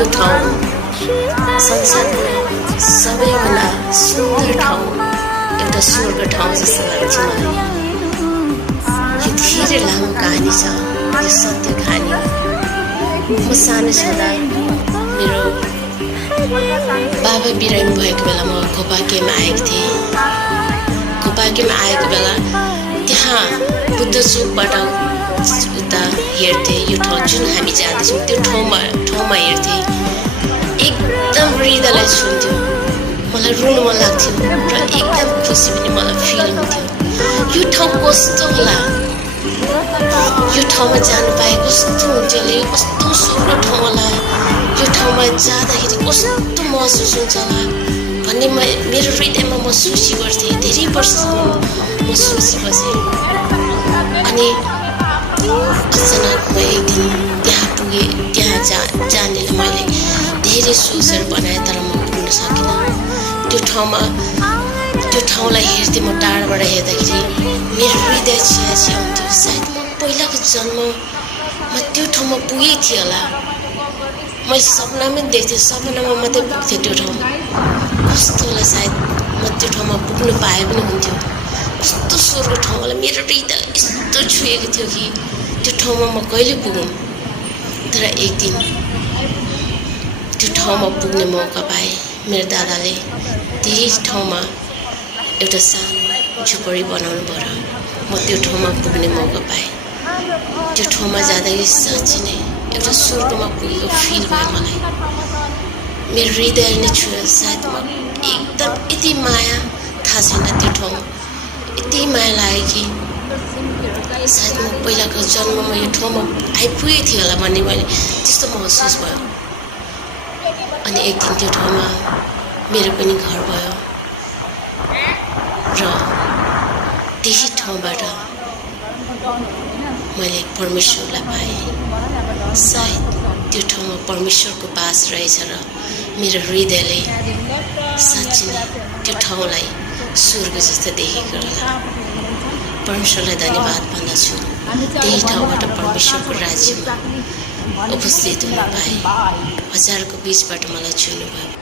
यो ठाउँ संसारको सबैभन्दा सुन्दर ठाउँ, एउटा स्वर्ग ठाउँ जस्तो लाग्छ मलाई। यो धेरै लामो कहानी छ, यो सत्य कहानी हो। म सानो छँदा मेरो बाबा बिरामी भएको बेला म खोपाकेमा आएको थिएँ। खोपाकेमा आएको बेला त्यहाँ बुद्ध चोकबाट उता हेर्थेँ। यो ठाउँ जुन हामी जाँदैछौँ त्यो ठाउँमा हेर्थेँ। एकदम हृदयलाई छुन्थ्यो, मलाई रुनु मन लाग्थ्यो र एकदम खुसी पनि मलाई फिल हुन्थ्यो। यो ठाउँ कस्तो होला, यो ठाउँमा जानु पाए कस्तो हुन्थ्यो होला, यो कस्तो सुन्दर ठाउँ होला, यो ठाउँमा जाँदाखेरि कस्तो महसुस हुन्छ होला भन्ने मेरो हृदयमा म सोची गर्थेँ। धेरै वर्षसम्म म सोची बसेँ। अनि अचानक म एक दिन त्यहाँ पुगेँ। त्यहाँ जानेलाई मैले धेरै सोचहरू बनाएँ, तर म पुग्न सकिनँ। त्यो ठाउँलाई हेर्थेँ। म टाढाबाट हेर्दाखेरि मेरो हृदय छियाउँथ्यो। सायद म पहिलाको जन्ममा त्यो ठाउँमा पुगेँ थिएँ होला। मैले सपनामै देख्थेँ, सपनामा मात्रै पुग्थेँ त्यो ठाउँ। कस्तो होला, सायद म त्यो ठाउँमा पुग्नु पाए पनि हुन्थ्यो। कस्तो स्वर्ग ठाउँ होला। मेरो हृदयलाई यस्तो छुएको थियो कि त्यो ठाउँमा म कहिले पुगौँ। तर एक दिन त्यो ठाउँमा पुग्ने मौका पाएँ। मेरो दादाले त्यही ठाउँमा एउटा सानो झुपडी बनाउनु भयो। म त्यो ठाउँमा पुग्ने मौका पाएँ। त्यो ठाउँमा जाँदाखेरि साँच्चै नै एउटा स्वर्गमा पुगेको फिल भयो मलाई। मेरो हृदय नै छुयो। सायद म एकदम यति माया, थाहा छैन, त्यो ठाउँ यति माया लाग्यो कि सायद म पहिलाको जन्ममा यो ठाउँमा आइपुगेको थियो होला भन्ने मैले त्यस्तो महसुस भयो। अनि एक दिन त्यो ठाउँमा मेरो पनि घर भयो र त्यही ठाउँबाट मैले परमेश्वरलाई पाएँ। सायद त्यो ठाउँमा परमेश्वरको बास रहेछ र मेरो हृदयले साँच्चै नै त्यो ठाउँलाई स्वर्ग जस्तो देखेको होला। परमेश्वरलाई धन्यवाद भन्दछु। त्यही ठाउँबाट परमेश्वरको राज्यमा उपस्थित हुन पाएँ। हजारको बिचबाट मलाई चुन्नुभयो।